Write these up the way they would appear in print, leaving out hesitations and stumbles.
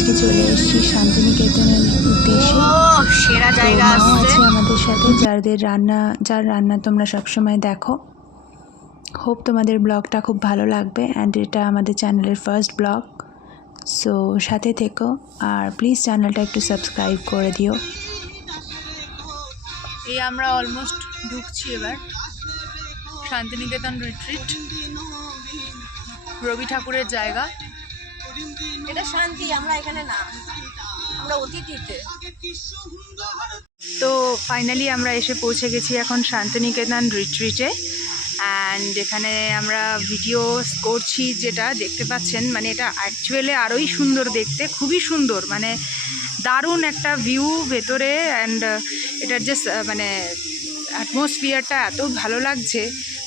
আজকে চলে এসেছি শান্তিনিকেতনের উদ্দেশ্যে। সেরা জায়গা আছে আমাদের সাথে, যার রান্না তোমরা সবসময় দেখো। হোপ তোমাদের ব্লগটা খুব ভালো লাগবে, অ্যান্ড এটা আমাদের চ্যানেলের ফার্স্ট ব্লগ, সো সাথে থেকো আর প্লিজ চ্যানেলটা একটু সাবস্ক্রাইব করে দিও। এই আমরা অলমোস্ট ঢুকছি এবার শান্তিনিকেতন রিট্রিট, রবি ঠাকুরের জায়গা। এটা শান্তি, আমরা এখানে না, আমরা অতিথিতে। তো ফাইনালি আমরা এসে পৌঁছে গেছি এখন শান্তিনিকেতন রিট্রিটে, অ্যান্ড এখানে আমরা ভিডিও করছি, যেটা দেখতে পাচ্ছেন মানে এটা অ্যাকচুয়ালি আরোই সুন্দর দেখতে, খুবই সুন্দর, মানে দারুণ একটা ভিউ ভেতরে, অ্যান্ড এটার যে মানে অ্যাটমসফিয়ারটা এত ভালো লাগছে,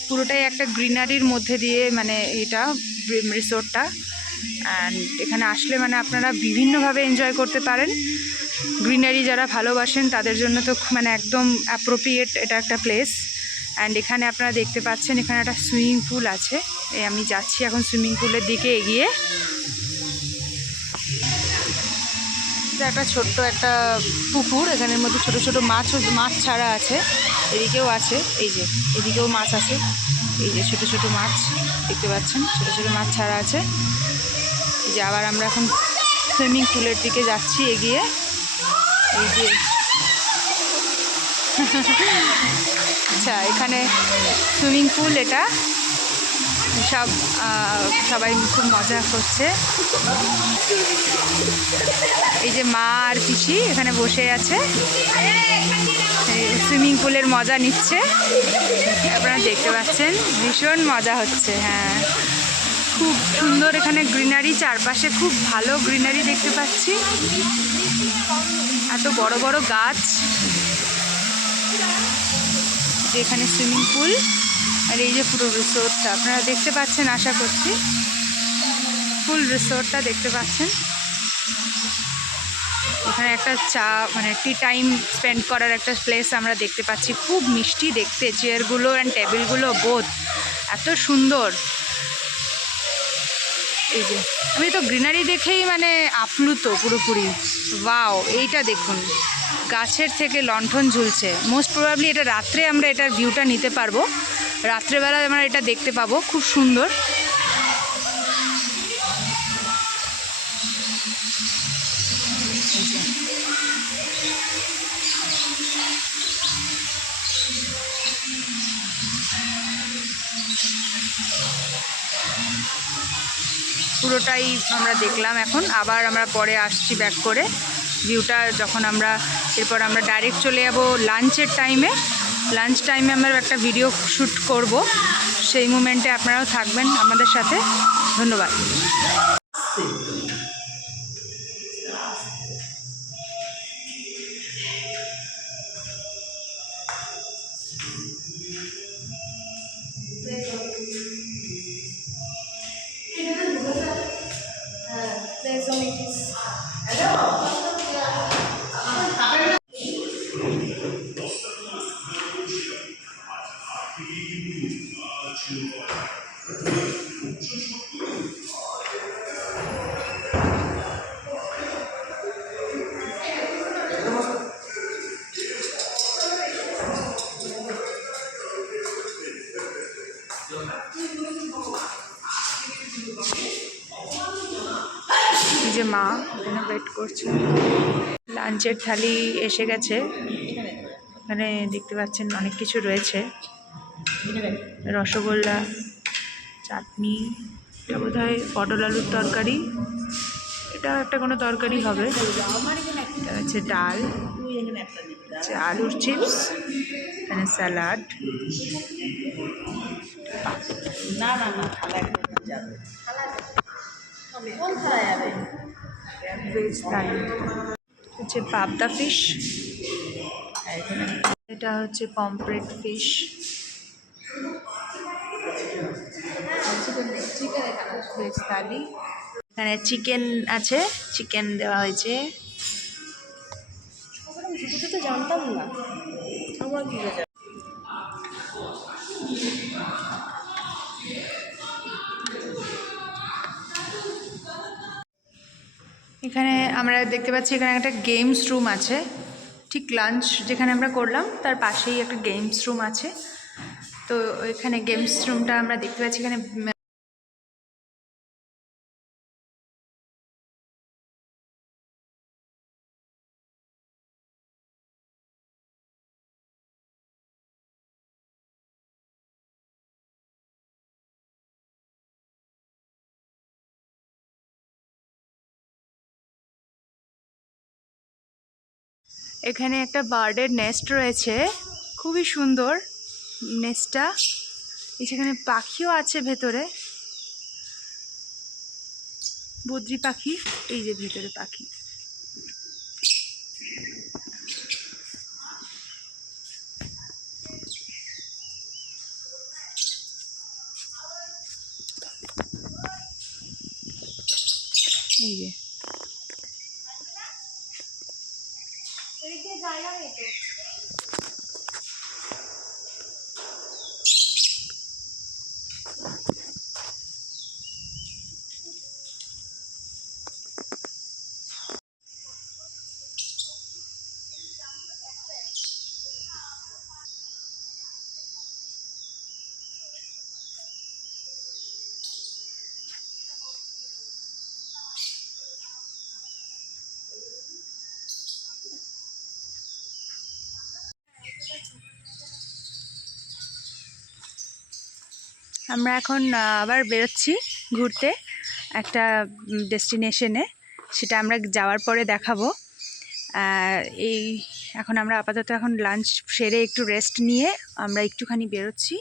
পুরোটাই একটা গ্রিনারির মধ্যে দিয়ে মানে এটা রিসোর্টটা। অ্যান্ড এখানে আসলে মানে আপনারা বিভিন্নভাবে এনজয় করতে পারেন। গ্রিনারি যারা ভালোবাসেন তাদের জন্য তো মানে একদম অ্যাপ্রোপ্রিয়েট এটা একটা প্লেস। অ্যান্ড এখানে আপনারা দেখতে পাচ্ছেন এখানে একটা সুইমিং পুল আছে। আমি যাচ্ছি এখন সুইমিং পুলের দিকে এগিয়ে। এটা একটা ছোট্ট একটা পুকুর, এখানের মধ্যে ছোট ছোট মাছ ছাড়া আছে, এদিকেও আছে, এই যে এদিকেও মাছ আছে, এই যে ছোট ছোট মাছ দেখতে পাচ্ছেন, ছোট ছোট মাছ ছাড়া আছে। এই যে আবার আমরা এখন সুইমিং পুলের দিকে যাচ্ছি এগিয়ে, এই যে আচ্ছা এখানে সুইমিং পুল, এটা সবাই খুব মজা করছে। এই যে মা আর পিসি এখানে বসে আছে, সুইমিং পুলের মজা নিচ্ছে, আপনারা দেখতে পাচ্ছেন, ভীষণ মজা হচ্ছে। হ্যাঁ, খুব সুন্দর এখানে গ্রিনারি, চারপাশে খুব ভালো গ্রিনারি দেখতে পাচ্ছি, এত বড় বড় গাছ। এখানে সুইমিং পুল আর এই যে পুরো রিসোর্টটা আপনারা দেখতে পাচ্ছেন, আশা করছি ফুল রিসোর্টটা দেখতে পাচ্ছেন। এখানে একটা মানে টি টাইম স্পেন্ড করার একটা প্লেস আমরা দেখতে পাচ্ছি, খুব মিষ্টি দেখতে, চেয়ারগুলো অ্যান্ড টেবিলগুলো বোধ এত সুন্দর। এই যে আমি তো গ্রিনারি দেখেই মানে আপ্লুত পুরোপুরি। ওয়াও, এইটা দেখুন, গাছের থেকে লণ্ঠন ঝুলছে, মোস্ট প্রবাবলি এটা রাত্রে আমরা এটার ভিউটা নিতে পারবো, রাত্রেবেলা আমরা এটা দেখতে পাবো, খুব সুন্দর। পুরোটাই আমরা দেখলাম, এখন আবার আমরা পরে আসছি ব্যাক করে ভিউটা, যখন আমরা এরপর আমরা ডাইরেক্ট চলে যাব লাঞ্চের টাইমে। লাঞ্চ টাইমে আমরা একটা ভিডিও শ্যুট করব, সেই মুমেন্টে আপনারাও থাকবেন আমাদের সাথে। ধন্যবাদ। যে মা এখানে ওয়েট করছে, লাঞ্চের থালি এসে গেছে, এখানে দেখতে পাচ্ছেন অনেক কিছু রয়েছে, রসগোল্লা, চাটনি, এটা বোধ হয় পটল আলুর তরকারি, এটা একটা কোনো তরকারি হবে, এটা হচ্ছে ডাল, হচ্ছে আলুর চিপস, এখানে স্যালাড, না না না, ভেজ থালি, হচ্ছে পাবদা ফিশ, এটা হচ্ছে পমফ্রেট ফিশ, ভেজ থালি, এখানে চিকেন আছে, চিকেন দেওয়া হয়েছে। তো জানতাম না, আমরা কি এখানে আমরা দেখতে পাচ্ছি এখানে একটা গেমস রুম আছে, ঠিক লাঞ্চ যেখানে আমরা করলাম তার পাশেই একটা গেমস রুম আছে। তো এখানে গেমস রুমটা আমরা দেখতে পাচ্ছি এখানে এখানে একটা বার্ডের নেস্ট রয়েছে, খুবই সুন্দর নেস্টটা। সেখানে পাখিও আছে ভেতরে, বদ্রি পাখি, এই যে ভেতরে পাখি। এই যে আমরা এখন আবার বেরোচ্ছি ঘুরতে একটা ডেস্টিনেশনে, সেটা আমরা যাওয়ার পরে দেখাবো। এই এখন আমরা আপাতত এখন লাঞ্চ সেরে একটু রেস্ট নিয়ে আমরা একটুখানি বেরোচ্ছি।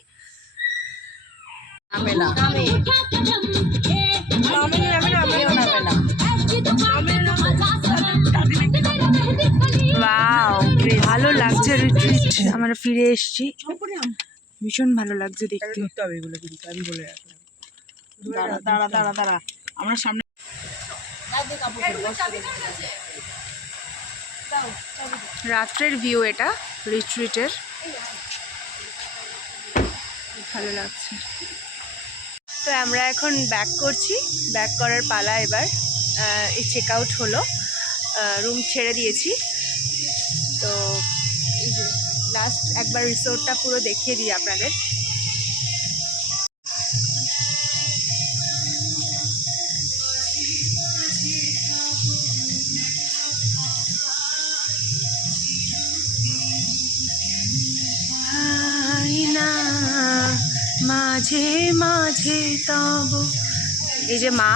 ওয়াও, ভালো লাগছে রিট্রিট, আমরা ফিরে এসেছি, ভীষণ ভালো লাগছে দেখতে। আমরা সামনে রাত্রের ভিউ এটা রিট্রিটের, ভালো লাগছে। তো আমরা এখন ব্যাক করছি, ব্যাক করার পালা এবার। এই চেক আউট হলো, রুম ছেড়ে দিয়েছি। তো এই যে লাস্ট একবার রিসোর্টটা পুরো দেখিয়ে দিই আপনাদের। মাঝে মাঝে তব, এই যে মা,